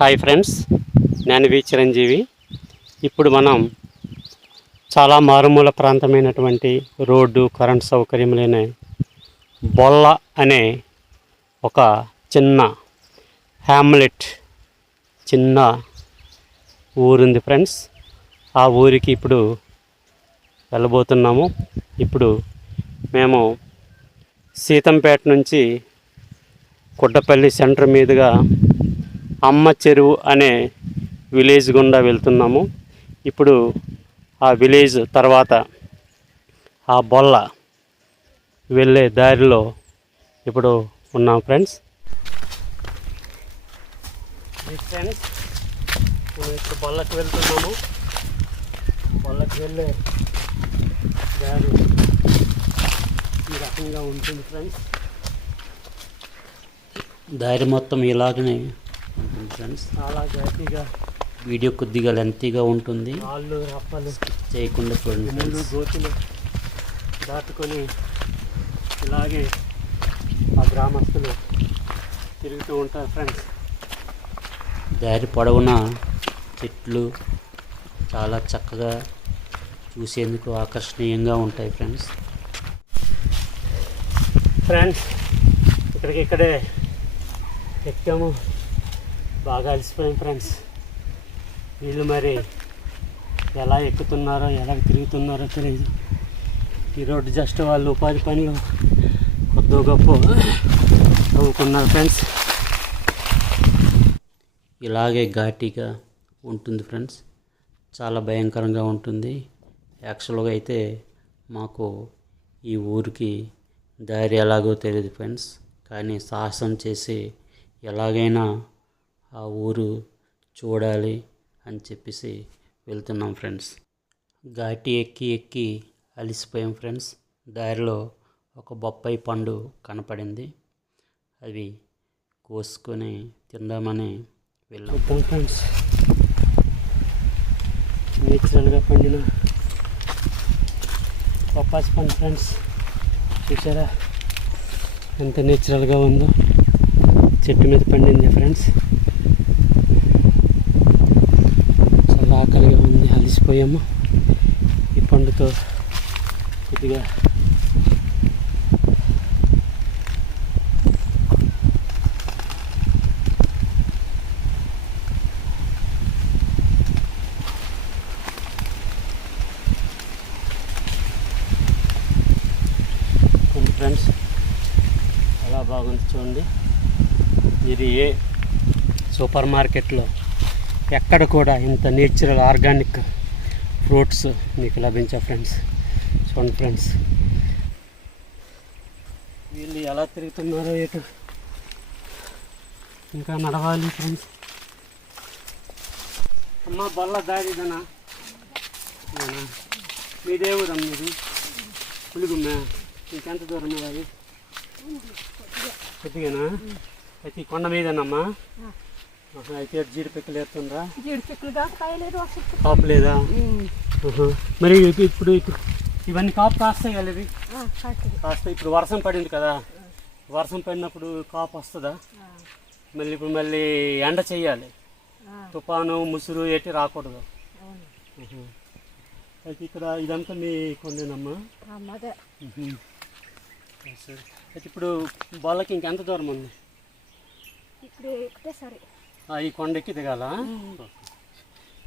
Hi friends నేను వి చిరంజీవి. ఇప్పుడు మనం చాలా మారుమూల ప్రాంతమైనటువంటి రోడ్డు కరెంట్ సౌకర్యం లేని బొల్ల అనే ఒక చిన్న హ్యామ్లెట్ చిన్న ఊరుంది ఫ్రెండ్స్. ఆ ఊరికి ఇప్పుడు వెళ్ళబోతున్నాము. ఇప్పుడు మేము సీతంపేట నుంచి కుడ్డపల్లి సెంటర్ మీదుగా అమ్మ చెరువు అనే విలేజ్ గుండా వెళ్తున్నాము. ఇప్పుడు ఆ విలేజ్ తర్వాత ఆ బొల్ల వెళ్ళే దారిలో ఇప్పుడు ఉన్నాం ఫ్రెండ్స్. ఫ్రెండ్స్ మనం ఇప్పుడు బొల్లకి వెళ్తున్నాము. బొల్లకి వెళ్ళే దారి ఈ రకంగా ఉంటుంది ఫ్రెండ్స్. దారి మొత్తం ఇలాగనే ఉంటుంది ఫ్రెండ్స్ చాలా జాతీగా వీడియో కొద్దిగా లెంతీగా ఉంటుంది. రాళ్ళు రప్పలు. చేయకుండా చూడండి ముళ్ళు గోతులు దాటుకొని ఇలాగే ఆ గ్రామస్తులు తిరుగుతూ ఉంటారు ఫ్రెండ్స్. దారి పొడవునా చెట్లు చాలా చక్కగా చూసేందుకు ఆకర్షణీయంగా ఉంటాయి ఫ్రెండ్స్. ఫ్రెండ్స్ ఇక్కడికి ఇక్కడే ఎక్కాము. బాగా అలసిపోయాం ఫ్రెండ్స్ వీళ్ళు మరి ఎలా ఎక్కుతున్నారో ఎలా తిరుగుతున్నారో తెలియదు ఈ రోడ్డు జస్ట్ వాళ్ళు ఉపాధి పని కొద్దో గొప్ప చదువుకున్నారు ఫ్రెండ్స్ ఇలాగే ఘాటీగా ఉంటుంది ఫ్రెండ్స్ చాలా భయంకరంగా ఉంటుంది. యాక్చువల్గా అయితే మాకు ఈ ఊరికి దారి ఎలాగో తెలియదు ఫ్రెండ్స్ కానీ సాహసం చేసి ఎలాగైనా ఆ ఊరు చూడాలి అని చెప్పేసి వెళ్తున్నాం ఫ్రెండ్స్. ఘాటి ఎక్కి ఎక్కి అలిసిపోయాం ఫ్రెండ్స్. దారిలో ఒక బొప్పాయి పండు కనపడింది. అవి కోసుకొని తిందామని వెళ్ళాం. ఫ్రెండ్స్ నేచురల్గా పండిన బొప్పాసి పండు ఫ్రెండ్స్. చూసారా? ఎంత నేచురల్గా ఉందో. చెట్టు మీద పండింది ఫ్రెండ్స్ చాలా ఆకలిగా పోయాము ఈ పండుతో కొద్దిగా ఫ్రెండ్స్ చాలా బాగుంది చూడండి. ఇది ఏ సూపర్ మార్కెట్లో ఎక్కడ కూడా ఇంత నేచురల్ ఆర్గానిక్ ఫ్రూట్స్ మీకు లభించా ఫ్రెండ్స్. చూడండి ఫ్రెండ్స్. వీళ్ళు ఎలా తిరుగుతున్నారో ఎటు ఇంకా నడవాలి ఫ్రెండ్స్. అమ్మ బల్ల దారిదనా మీ మీదే ఊరమ్మ మీది పులిగుమ్మ ఇంకెంత దూరం అది కొద్దిగానా? అయితే కొండ మీదేనమ్మా? అయితే అటు జీడిపిక్కలు ఎత్తుండ్రా జీడిపిక్కులుగా కాయలేదు అసలు. కాపు లేదా ఆహా. మరి ఇప్పు- ఇప్పుడు ఇప్పుడు ఇవన్నీ కాపు కాస్తాయి కదా ఇవి కాస్తాయి. ఇప్పుడు వర్షం పడింది కదా. వర్షం పడినప్పుడు కాపు వస్తుందా? మళ్ళీ ఇప్పుడు మళ్ళీ ఎండ చెయ్యాలి తుఫాను ముసురు ఎట్టి రాకూడదు. అయితే ఇక్కడ ఇదంతా మీ కొండేనమ్మా. సరే. అయితే ఇప్పుడు బాలకి ఇంకెంత దూరం ఉంది? ఇప్పుడు సరే ఈ కొండెక్కి దిగాల?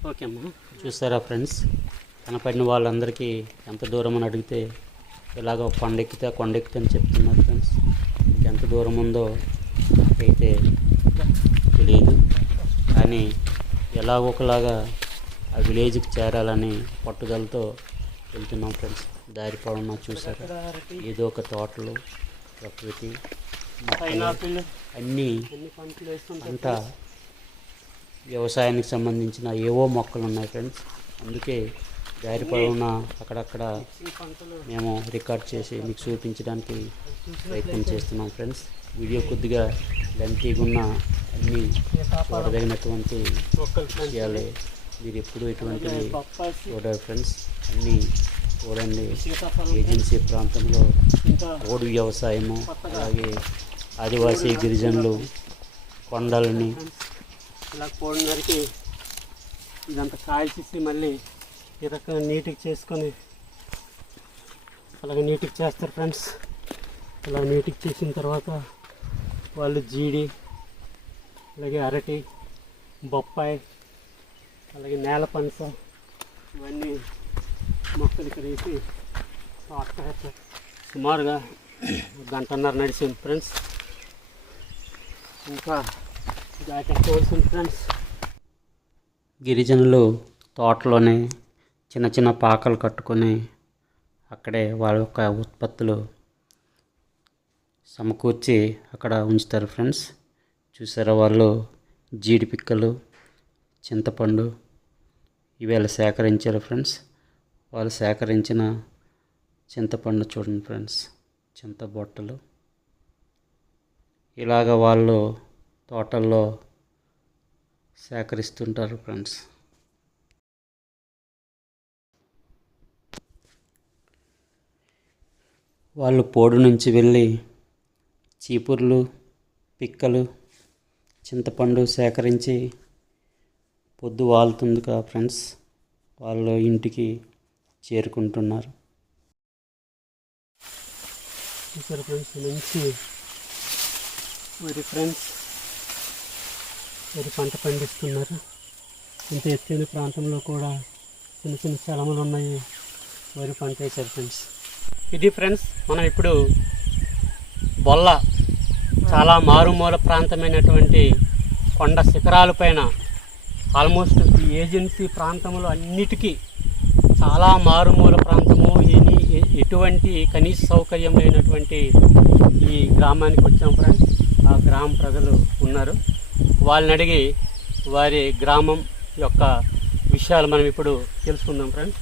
ఓకే అమ్మా. చూసారా ఫ్రెండ్స్? కనపడిన వాళ్ళందరికీ ఎంత దూరం అని అడిగితే ఇలాగ కొండ ఎక్కితే కొండ ఎక్కితే అని చెప్తున్నారు ఫ్రెండ్స్. ఎంత దూరం ఉందో నాకైతే తెలియదు కానీ ఎలాగో ఒకలాగా ఆ విలేజ్కి చేరాలని పట్టుదలతో వెళ్తున్నాం ఫ్రెండ్స్. దారి పొడవునా చూసారా? ఏదో ఒక తోటలు ప్రకృతి అన్నీ అంతా వ్యవసాయానికి సంబంధించిన ఏవో మొక్కలు ఉన్నాయి ఫ్రెండ్స్. అందుకే దారి పొడవునా అక్కడక్కడ మేము రికార్డ్ చేసి మీకు చూపించడానికి ప్రయత్నం చేస్తున్నాం ఫ్రెండ్స్. వీడియో కొద్దిగా లెంతీగా ఉన్న అన్నీ చూడదగినటువంటి విషయాలే. మీరు ఎప్పుడు ఎటువంటివి చూడరు ఫ్రెండ్స్. అన్నీ చూడండి. ఏజెన్సీ ప్రాంతంలో ఓడి వ్యవసాయము అలాగే ఆదివాసీ గిరిజనులు కొండలని ఇలా కోడినరికి ఇదంతా కాల్చేసి మళ్ళీ ఈ రకంగా నీట్గా చేసుకొని అలాగే నీట్గా చేస్తారు ఫ్రెండ్స్. ఇలా నీట్గా చేసిన తర్వాత వాళ్ళు జీడి అలాగే అరటి బొప్పాయి అలాగే నేల పనస ఇవన్నీ మొక్కలు ఇక్కడ వేసి సుమారుగా గంటన్నర నడిచింది ఫ్రెండ్స్. ఇంకా ఫ్రెండ్స్ గిరిజనులు తోటలోనే చిన్న చిన్న పాకలు కట్టుకొని అక్కడే వాళ్ళ యొక్క ఉత్పత్తులు సమకూర్చి అక్కడ ఉంచుతారు ఫ్రెండ్స్. చూసారా వాళ్ళు? జీడి పిక్కలు చింతపండు ఇవేళ సేకరించారు ఫ్రెండ్స్. వాళ్ళు సేకరించిన చింతపండు చూడండి ఫ్రెండ్స్ చింత బొట్టలు. ఇలాగ వాళ్ళు తోటల్లో సేకరిస్తుంటారు ఫ్రెండ్స్. వాళ్ళు పోడు నుంచి వెళ్ళి చీపుర్లు పిక్కలు చింతపండు సేకరించి పొద్దు వాలుతుంది కదా ఫ్రెండ్స్ వాళ్ళు ఇంటికి చేరుకుంటున్నారు. చూసారు ఫ్రెండ్స్ మంచి మరి ఫ్రెండ్స్ వరి పంట పండిస్తున్నారు. ఇంత ఎత్తైన ప్రాంతంలో కూడా చిన్న చిన్న స్థలములు ఉన్నాయి. వరి పంట వేశారు ఫ్రెండ్స్. ఇది ఫ్రెండ్స్ మనం ఇప్పుడు బొల్ల చాలా మారుమూల ప్రాంతమైనటువంటి కొండ శిఖరాలపైన ఆల్మోస్ట్ ఈ ఏజెన్సీ ప్రాంతంలో అన్నిటికీ చాలా మారుమూల ప్రాంతము. ఎని ఎటువంటి కనీస సౌకర్యం లేనటువంటి ఈ గ్రామానికి వచ్చాం ఫ్రెండ్స్. ఆ గ్రామ ప్రజలు ఉన్నారు. వాళ్ళని అడిగి వారి గ్రామం యొక్క విషయాలు మనం ఇప్పుడు తెలుసుకుందాం ఫ్రెండ్స్.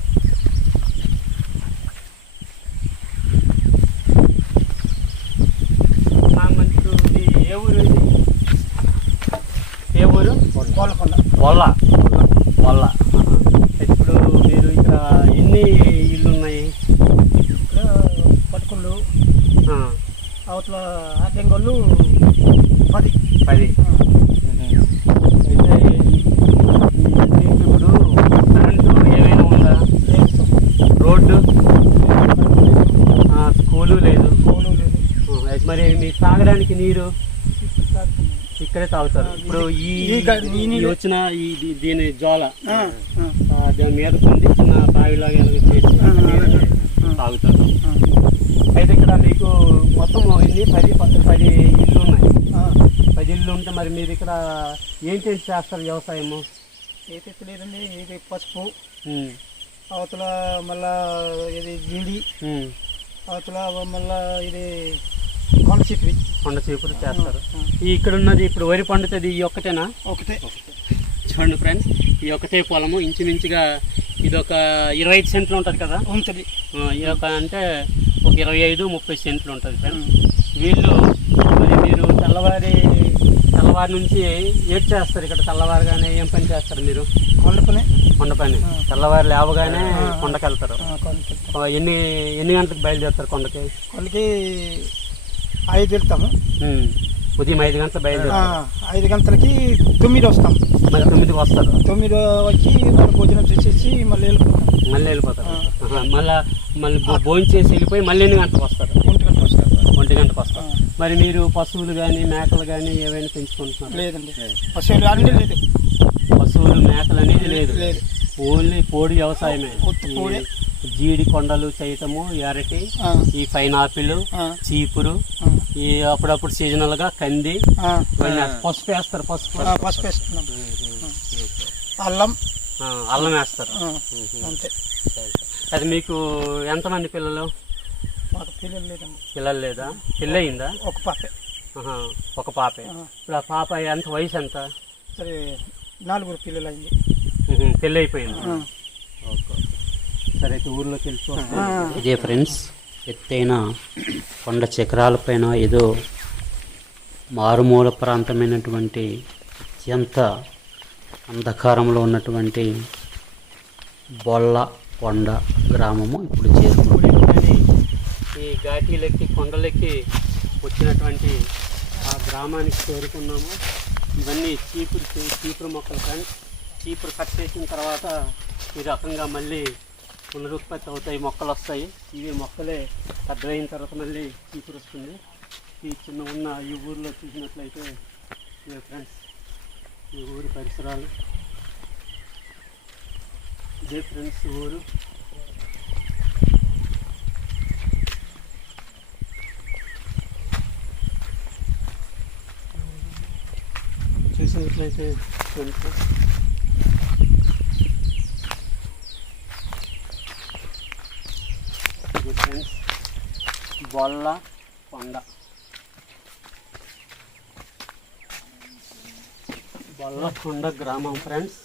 ఏ ఊరు ఏ ఊరు? వల్ల ఇప్పుడు మీరు ఇక్కడ ఎన్ని ఇల్లు ఉన్నాయి ఇక్కడ పట్టుకుళ్ళు ఆ, అవతల ఆటంగోళ్ళు పది పది అయితే మీకు ఇప్పుడు కరెంటు ఏమైనా ఉందా రోడ్డు ఆ, స్కూలు లేదు కోలు లేదు ఆ, అయితే మరి మీ తాగడానికి నీరు ఇక్కడే తాగుతారు. ఇప్పుడు ఈ వచ్చిన ఈ దీని జ్వాల దాని మీద బావిలాగా ఎలాగ చేసి. తాగుతారు. అయితే ఇక్కడ మీకు మొత్తం ఎన్ని పది పది పది ఇల్లు ఉన్నాయి. పది ఇల్లు ఉంటే మరి మీరు ఇక్కడ ఏంటేంటి చేస్తారు వ్యవసాయము? అయితే ఇప్పుడు లేదండి ఇది పసుపు అవతల మళ్ళా ఇది జీడి అవతల మళ్ళా ఇది కొండ కొండ చీపురు చేస్తారు. ఈ ఇక్కడ ఉన్నది ఇప్పుడు వరి పండుతుంది ఈ ఒక్కటేనా? ఒకటే చూడండి ఫ్రెండ్స్ ఈ ఒకటే పొలము. ఇంచుమించుగా ఇది ఒక ఇరవై ఐదు సెంట్లు ఉంటుంది కదా? ఉంటుంది. ఈ ఒక అంటే ఒక ఇరవై ఐదు ముప్పై సెంట్లు ఉంటుంది ఫ్రెండ్స్. వీళ్ళు మరి మీరు తెల్లవారి తెల్లవారి నుంచి ఏం చేస్తారు ఇక్కడ తెల్లవారుగానే ఏం పని చేస్తారు మీరు? కొండపనే కొండ పని. ఆ. తెల్లవారు లేవగానే. కొండకి వెళ్తారు ఎన్ని ఎన్ని గంటలకు బయలుదేరుతారు కొండకి? కొండకి ఐదు వెళ్తాము. ఉదయం ఐదు గంటలకు ఆ, బయలుదేరుతారు ఐదు గంటలకి తొమ్మిది వస్తాం. మళ్ళీ తొమ్మిదికి వస్తారు. తొమ్మిది వచ్చి మళ్ళీ భోజనం చేసేసి మళ్ళీ వెళ్ళిపోతాం. మళ్ళీ వెళ్ళిపోతారు. మళ్ళా మళ్ళీ భోజనం చేసి వెళ్ళిపోయి మళ్ళీ ఎన్ని గంటలకు వస్తారు. ఒంటి గంట వస్తాం ఒంటి గంటకు వస్తారు. మరి మీరు పశువులు కానీ మేకలు కానీ ఏవైనా పెంచుకుంటున్నారు? లేదండి. పశువులు అన్నీ లేదు. పశువులు మేకలు అనేది లేదు. ఓన్లీ పోడి వ్యవసాయమే. జీడి కొండలు చేయటము ఎరటి ఈ పైనాపిల్ చీపురు ఈ అప్పుడప్పుడు సీజనల్గా కంది పసుపు వేస్తారు పసుపు. పసుపు వేస్తున్నాం. అల్లం. ఆ, అల్లం వేస్తారు. అంతే. అది మీకు ఎంతమంది పిల్లలు? మాకు పిల్లలు లేదండి. పిల్లలు లేదా? పెళ్ళయిందా? ఒక పాప. ఆహా, ఒక పాపే. ఆ, ఇప్పుడు ఆ పాప ఎంత వయసు ఎంత? సరే నలుగురు పిల్లలు అయింది పెళ్ళి అయిపోయింది సరే అయితే ఊర్లోకి వెళ్ళి చూస్తాం. ఆ. ఇదే ఫ్రెండ్స్ ఎత్తైన కొండ శిఖరాలపైన ఏదో మారుమూల ప్రాంతమైనటువంటి అత్యంత అంధకారంలో ఉన్నటువంటి బొల్ల కొండ గ్రామము ఇప్పుడు చేరుకుంటుంది ఈ ఘాటీలకి కొండలకి వచ్చినటువంటి ఆ గ్రామానికి చేరుకున్నాము. ఇవన్నీ చీపురు చీపురు మొక్కలు కానీ చీపురు కట్ చేసిన తర్వాత ఈ రకంగా మళ్ళీ పునరుత్పత్తి అవుతాయి మొక్కలు వస్తాయి. ఇవి మొక్కలే పెద్దయిన తర్వాత మళ్ళీ చీపురు వస్తుంది ఈ చిన్న ఉన్న ఈ ఊరిలో చూసినట్లయితే ఇవి ఫ్రెండ్స్ ఈ ఊరి పరిసరాలు. ఇదే ఫ్రెండ్స్ ఊరు. చూసినట్లయితే ఫ్రెండ్స్ ఇది ఫ్రెండ్స్ బొల్ల కొండ. బొల్లకొండ గ్రామం ఫ్రెండ్స్.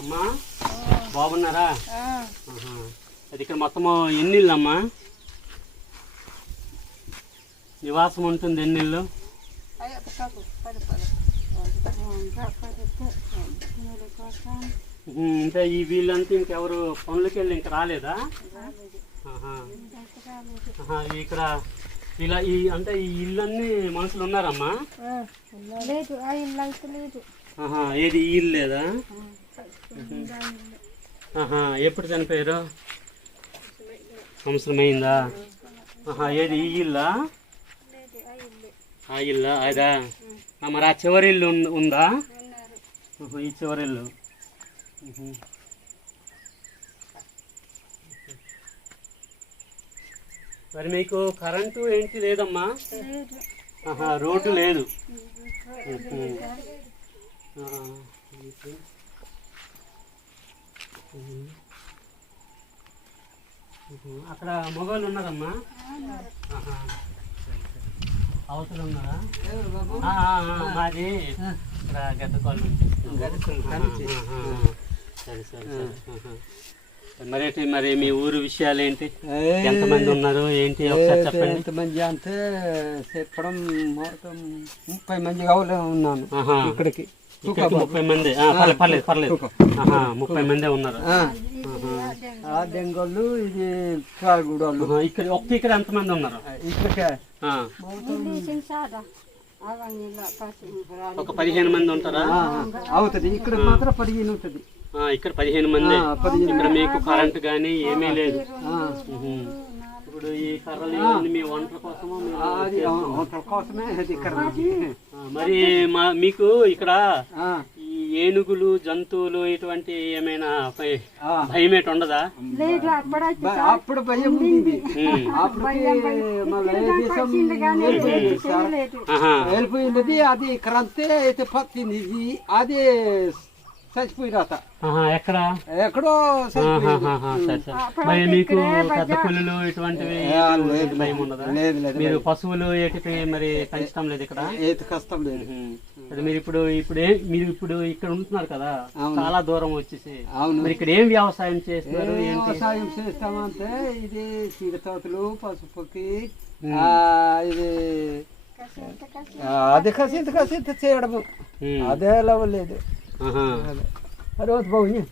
అమ్మా బాగున్నారా. అది ఇక్కడ మొత్తం ఎన్ని ఇళ్ళు అమ్మా నివాసం ఉంటుంది ఎన్ని ఇళ్ళు ఉహు, ఇంకా ఈ వీళ్ళంతా ఇంకెవరు పనులకి వెళ్ళి ఇంక రాలేదా? ఇక్కడ ఇలా ఈ అంటే ఈ ఇల్లన్నీ మనుషులు ఉన్నారమ్మా? లేదు ఆ ఇల్లు అయితే లేదు ఏది ఈ ఇల్లు లేదా? ఎప్పుడు చనిపోయారు? సంవత్సరం అయిందా ఆహా, ఏది ఈ ఇల్లా? ఆ ఇల్లా అదా? మరి ఆ చివరి ఇల్లు ఉందా? ఈ చివరి ఇల్లు మరి మీకు కరెంటు ఏంటి లేదమ్మా? రోడ్డు లేదు. అక్కడ మొగోళ్ళు ఉన్నారమ్మా? ఆ, మాది ఇక్కడ గద్దకొల్లు సరే సరే సరే. ఆహా. మరి మరి మీ ఊరు విషయాలు ఏంటి? ఎంతమంది ఉన్నారు? ఏంటి? ఒకసారి చెప్పండి. ఎంతమంది అంటే చెప్పడం మొత్తం ముప్పై మంది కావాలి ఉన్నాను. ఇక్కడికి. ముప్పై మంది. పర్లేదు పర్లేదు. ముప్పై మందే ఉన్నారు. దెంగోళ్ళు ఇది పాల్గూడోళ్ళు ఆహా, ఇక్కడ ఒక్క ఇక్కడ ఎంతమంది ఉన్నారు? సాదా ఒక పదిహేను మంది ఉంటారా? అవుతుంది. ఇక్కడ మాత్రం పదిహేను ఉంటుంది ఇక్కడ పదిహేను మంది. ఇక్కడ మీకు కరెంట్ కానీ ఏమీ లేదు. ఇప్పుడు ఈ కర్రలు మీ వంటల కోసమా? కోసమే ఇక్కడ మరి మా మీకు ఇక్కడ ఏనుగులు జంతువులు ఇటువంటి ఏమైనా భయ- ఏంటి ఉండదా. అప్పుడు భయం ఉంది. వెళ్ళిపోయినది అది క్రాంతి అయితే పట్టింది. ఇది అది చచ్చిపోయినత ఎక్కడ? ఎక్కడో చచ్చిపోయింది. ఆహాహా, సరే సరే. మరి మీకు పెద్ద పులులు ఇటువంటివి లేదు భయం ఉండదా లేదు లేదు మీరు పశువులు ఏటికి మరి పెంచడం లేదు ఇక్కడ? ఏది కష్టం లేదు. మీరు ఇప్పుడు ఇప్పుడు మీరు ఇప్పుడు ఇక్కడ ఉంటున్నారు కదా. చాలా దూరం వచ్చేసి. అవును. మరి ఇక్కడ ఏం వ్యవసాయం చేస్తున్నారు? వ్యవసాయం చేస్తామంటే ఇది చీడతోటలు పసుపుకి ఆ, ఇది అది కసింత కసింత చేయడము. అదే లేదు ఆహా. రోజు బాగుంది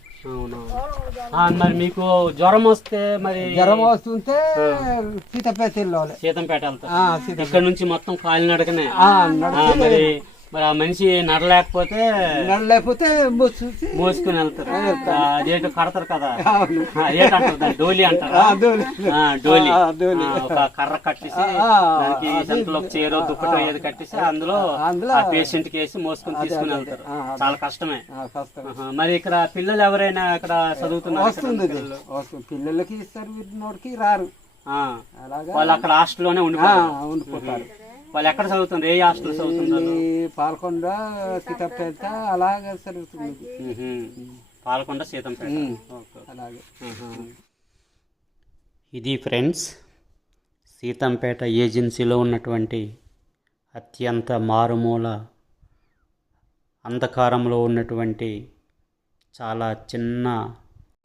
మరి మీకు జ్వరం వస్తే మరి జ్వరం వస్తుంటే సీతపేట వెళ్ళాలి. సీతంపేట సీత ఇక్కడ నుంచి మొత్తం కాలినడకనే. మరి మరి ఆ మనిషి నడలేకపోతే నడలేకపోతే మోసుకుని వెళ్తారు. అదేంటో కడతారు కదా. ఏంటంటారు దాన్ని? డోలి అంటారా? ఆ, డోలి. ఒక కర్ర కట్టేసి దానికి చీర దుప్పటో ఏది కట్టేసి అందులో ఆ పేషెంట్కి వేసి మోసుకుని తీసుకుని వెళ్తారు. చాలా కష్టమే. మరి ఇక్కడ పిల్లలు ఎవరైనా ఇక్కడ చదువుతున్నారు వస్తుంది పిల్లలకి ఇస్తారు వీటినోడికి రారు. అలాగా? వాళ్ళు అక్కడ హాస్టల్లోనే ఉండిపోతారు. వాళ్ళు ఎక్కడ చదువుతున్నారు? ఏ హాస్టల్ చదువుతున్నారు? ఈ పాల్కొండ సీతపేట అలాగే జరుగుతుంది. పాలకొండ సీతంపేట. ఓకే. అలాగే. ఇది ఫ్రెండ్స్ సీతంపేట ఏజెన్సీలో ఉన్నటువంటి అత్యంత మారుమూల అంధకారంలో ఉన్నటువంటి చాలా చిన్న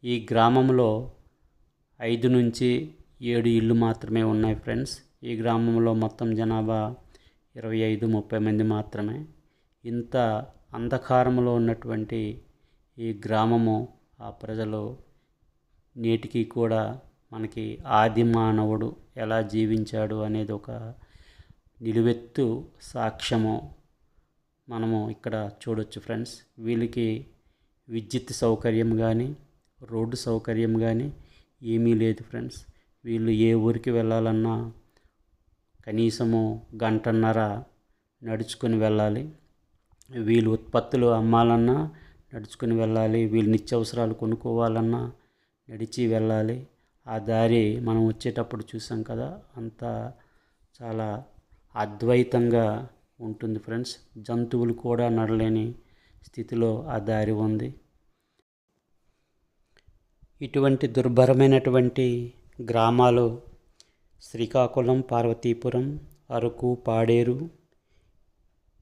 ఈ గ్రామంలో ఐదు నుంచి ఏడు ఇళ్ళు మాత్రమే ఉన్నాయి ఫ్రెండ్స్. ఈ గ్రామంలో మొత్తం జనాభా ఇరవై ఐదు ముప్పై మంది మాత్రమే. ఇంత అంధకారంలో ఉన్నటువంటి ఈ గ్రామము ఆ ప్రజలు నేటికి కూడా మనకి ఆది మానవుడు ఎలా జీవించాడు అనేది ఒక నిలువెత్తు సాక్ష్యము మనము ఇక్కడ చూడొచ్చు ఫ్రెండ్స్. వీళ్ళకి విద్యుత్ సౌకర్యం కానీ రోడ్డు సౌకర్యం కానీ ఏమీ లేదు ఫ్రెండ్స్. వీళ్ళు ఏ ఊరికి వెళ్ళాలన్నా కనీసము గంటన్నర నడుచుకొని వెళ్ళాలి. వీళ్ళు ఉత్పత్తులు అమ్మాలన్నా నడుచుకొని వెళ్ళాలి. వీళ్ళు నిత్యవసరాలు కొనుక్కోవాలన్నా నడిచి వెళ్ళాలి. ఆ దారి మనం వచ్చేటప్పుడు చూసాం కదా అంత చాలా అద్వైతంగా ఉంటుంది ఫ్రెండ్స్. జంతువులు కూడా నడలేని స్థితిలో ఆ దారి ఉంది. ఇటువంటి దుర్భరమైనటువంటి గ్రామాలు శ్రీకాకుళం పార్వతీపురం అరకు పాడేరు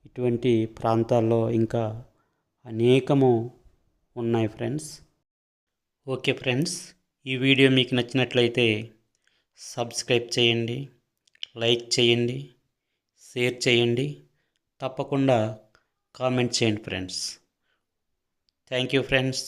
ఇటువంటి ప్రాంతాల్లో ఇంకా అనేకము ఉన్నాయి ఫ్రెండ్స్. ఓకే ఫ్రెండ్స్ ఈ వీడియో మీకు నచ్చినట్లయితే సబ్స్క్రైబ్ చేయండి లైక్ చేయండి షేర్ చేయండి తప్పకుండా కామెంట్ చేయండి ఫ్రెండ్స్. Thank you friends.